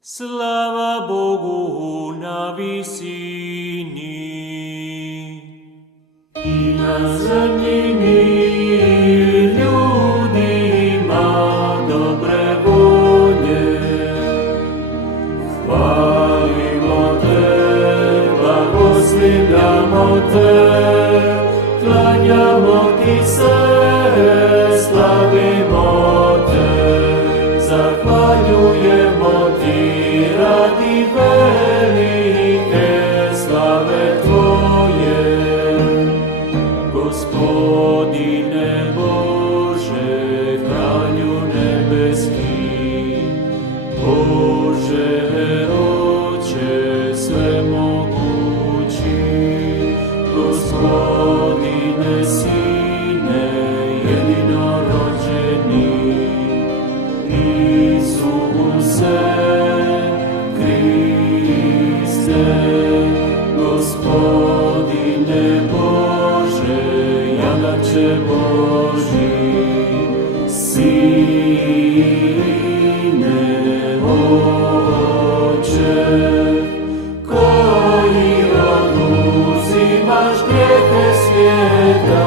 Slava Bogu na visini i na zemlji mir ljudima dobre volje. Hvalimo te, blagoslivljamo te, klanjamo ti se, slavimo te, zahvaljujemo ti radi velike slave tvoje. Gospodine Bože, kralju nebeski, Bože, Oče svemogući, Gospodine Sine jedinorođeni, Isuse Kriste, Gospodine Bože, jagače Boži, Sine Oče, koji oduzimaš grijehe svijeta,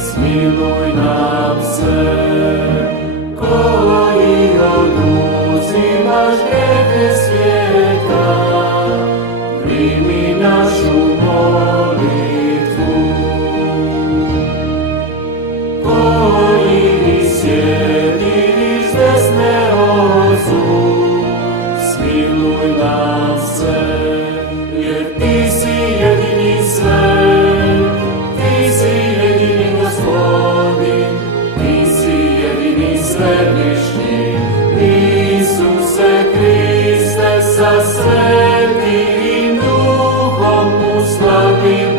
smiluj nam se. Koji oduzimaš grijehe svijeta, primi našu molitvu. Koji sjediš s desne ozu, smiluj nam se, jer ti si jedini sve, ti si jedini Gospodin, ti si jedini svevišnji, Isuse Kriste, sa Svetim Duhom uslavimo.